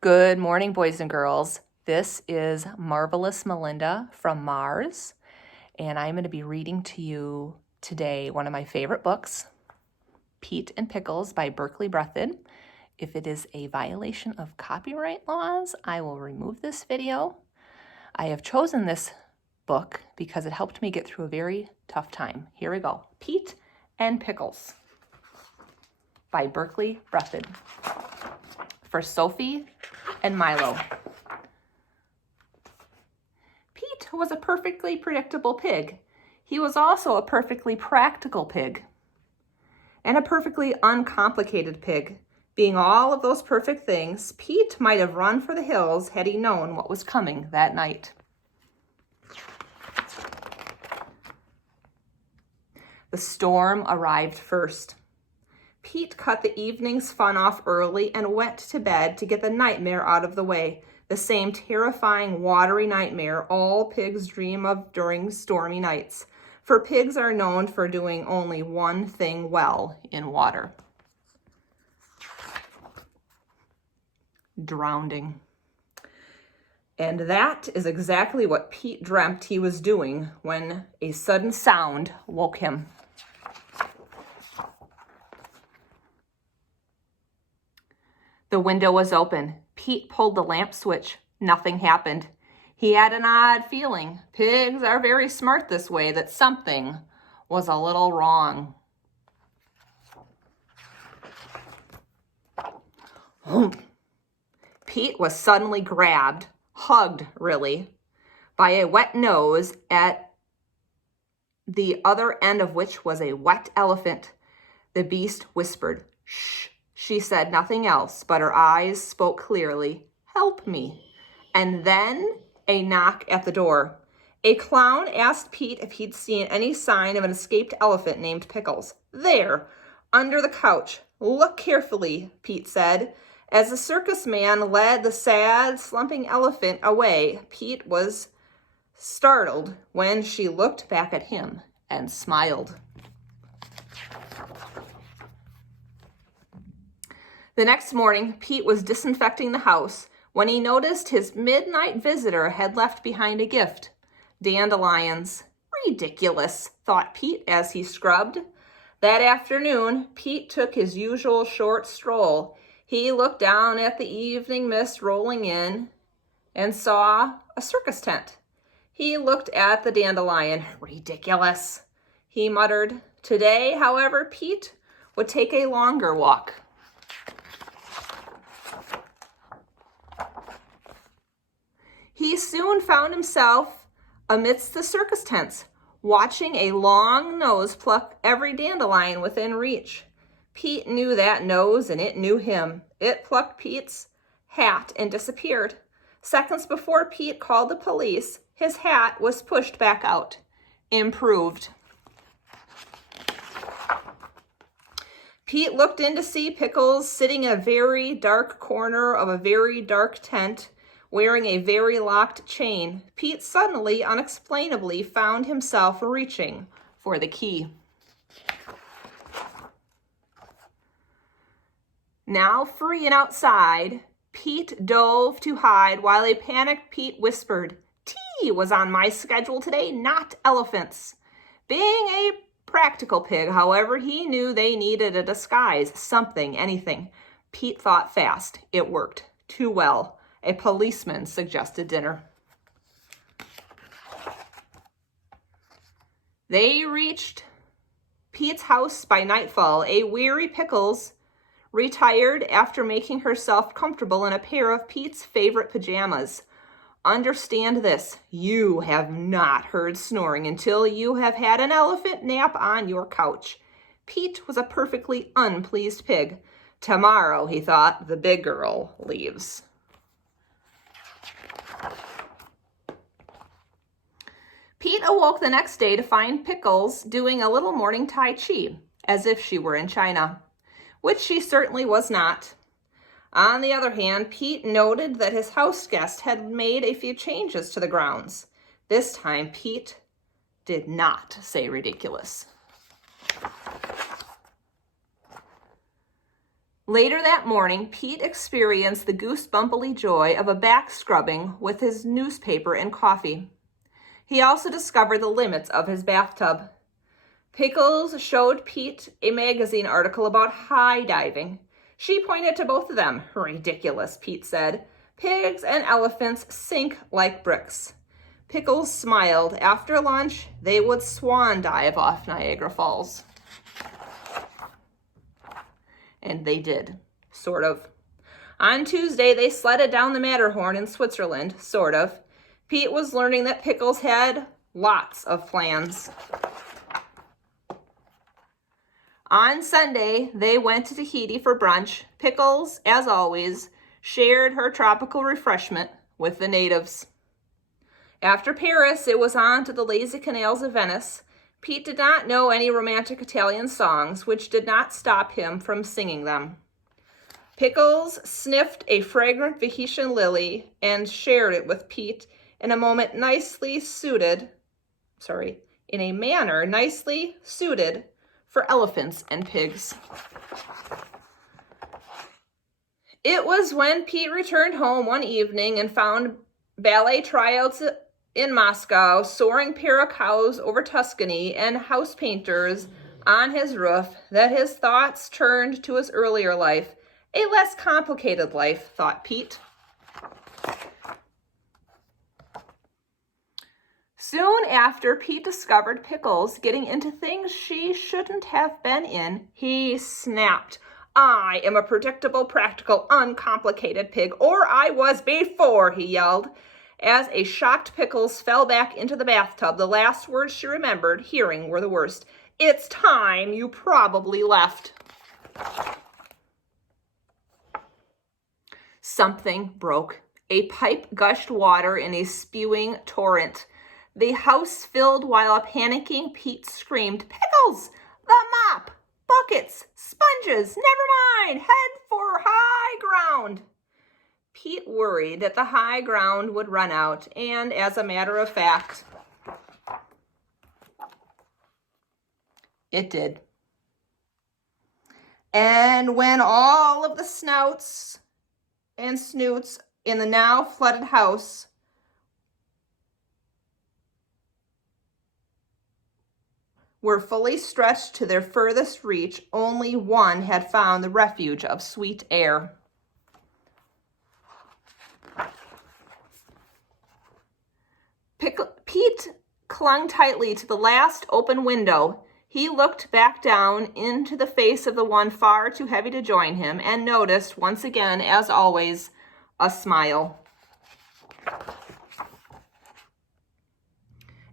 Good morning, boys and girls. This is Marvelous Melinda from Mars, and I'm going to be reading to you today one of my favorite books, Pete and Pickles by Berkeley Breathed. If it is a violation of copyright laws, I will remove this video. I have chosen this book because it helped me get through a very tough time. Here we go. Pete and Pickles by Berkeley Breathed. For Sophie and Milo. Pete was a perfectly predictable pig. He was also a perfectly practical pig. And a perfectly uncomplicated pig. Being all of those perfect things, Pete might have run for the hills had he known what was coming that night. The storm arrived first. Pete cut the evening's fun off early and went to bed to get the nightmare out of the way, the same terrifying, watery nightmare all pigs dream of during stormy nights, for pigs are known for doing only one thing well in water: drowning. And that is exactly what Pete dreamt he was doing when a sudden sound woke him. The window was open. Pete pulled the lamp switch. Nothing happened. He had an odd feeling. Pigs are very smart this way, that something was a little wrong. Pete was suddenly grabbed, hugged really, by a wet nose at the other end of which was a wet elephant. The beast whispered, "Shh." She said nothing else, but her eyes spoke clearly. "Help me." And then a knock at the door. A clown asked Pete if he'd seen any sign of an escaped elephant named Pickles. "There, under the couch. Look carefully," Pete said. As the circus man led the sad, slumping elephant away, Pete was startled when she looked back at him and smiled. The next morning, Pete was disinfecting the house when he noticed his midnight visitor had left behind a gift: dandelions. Ridiculous, thought Pete as he scrubbed. That afternoon, Pete took his usual short stroll. He looked down at the evening mist rolling in and saw a circus tent. He looked at the dandelion. Ridiculous, he muttered. Today, however, Pete would take a longer walk. He soon found himself amidst the circus tents, watching a long nose pluck every dandelion within reach. Pete knew that nose, and it knew him. It plucked Pete's hat and disappeared. Seconds before Pete called the police, his hat was pushed back out. Improved. Pete looked in to see Pickles sitting in a very dark corner of a very dark tent, wearing a very locked chain. Pete suddenly, unexplainably, found himself reaching for the key. Now free and outside, Pete dove to hide while a panicked Pete whispered, "Tea was on my schedule today, not elephants." Being a practical pig, however, he knew they needed a disguise, something, anything. Pete thought fast. It worked too well. A policeman suggested dinner. They reached Pete's house by nightfall. A weary Pickles retired after making herself comfortable in a pair of Pete's favorite pajamas. Understand this: you have not heard snoring until you have had an elephant nap on your couch. Pete was a perfectly unpleased pig. Tomorrow, he thought, the big girl leaves. Pete awoke the next day to find Pickles doing a little morning Tai Chi, as if she were in China, which she certainly was not. On the other hand, Pete noted that his house guest had made a few changes to the grounds. This time, Pete did not say ridiculous. Later that morning, Pete experienced the goosebumpily joy of a back scrubbing with his newspaper and coffee. He also discovered the limits of his bathtub. Pickles showed Pete a magazine article about high diving. She pointed to both of them. "Ridiculous," Pete said. "Pigs and elephants sink like bricks." Pickles smiled. After lunch, they would swan dive off Niagara Falls. And they did, sort of. On Tuesday, they sledded down the Matterhorn in Switzerland, sort of. Pete was learning that Pickles had lots of plans. On Sunday, they went to Tahiti for brunch. Pickles, as always, shared her tropical refreshment with the natives. After Paris, it was on to the lazy canals of Venice. Pete did not know any romantic Italian songs, which did not stop him from singing them. Pickles sniffed a fragrant Tahitian lily and shared it with Pete in a manner nicely suited for elephants and pigs. It was when Pete returned home one evening and found ballet tryouts in Moscow, soaring pair of cows over Tuscany, and house painters on his roof that his thoughts turned to his earlier life. A less complicated life, thought Pete. Soon after Pete discovered Pickles getting into things she shouldn't have been in, he snapped. "I am a predictable, practical, uncomplicated pig, or I was before," he yelled. As a shocked Pickles fell back into the bathtub, the last words she remembered hearing were the worst. "It's time you probably left." Something broke. A pipe gushed water in a spewing torrent. The house filled while a panicking Pete screamed, "Pickles! The mop! Buckets! Sponges! Never mind! Head for high ground!" Pete worried that the high ground would run out, and as a matter of fact, it did. And when all of the snouts and snoots in the now flooded house were fully stretched to their furthest reach, only one had found the refuge of sweet air. Pete clung tightly to the last open window. He looked back down into the face of the one far too heavy to join him and noticed, once again, as always, a smile.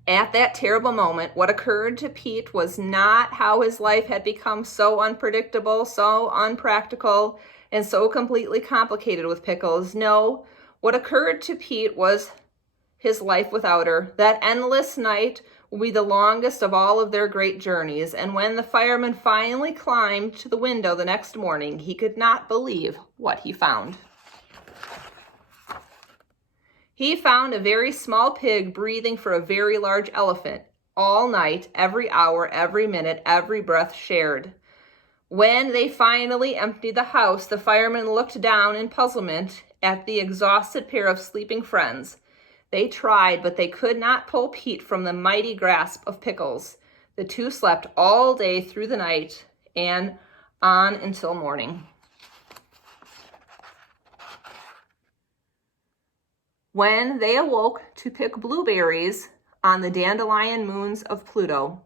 At that terrible moment, what occurred to Pete was not how his life had become so unpredictable, so unpractical, and so completely complicated with Pickles. No, what occurred to Pete was his life without her. That endless night will be the longest of all of their great journeys, and when the fireman finally climbed to the window the next morning, he could not believe what he found. He found a very small pig breathing for a very large elephant, all night, every hour, every minute, every breath shared. When they finally emptied the house, the fireman looked down in puzzlement at the exhausted pair of sleeping friends. They tried, but they could not pull Pete from the mighty grasp of Pickles. The two slept all day through the night and on until morning. When they awoke to pick blueberries on the dandelion moons of Pluto,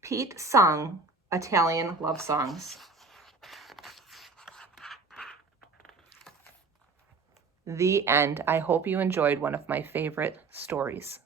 Pete sung Italian love songs. The end. I hope you enjoyed one of my favorite stories.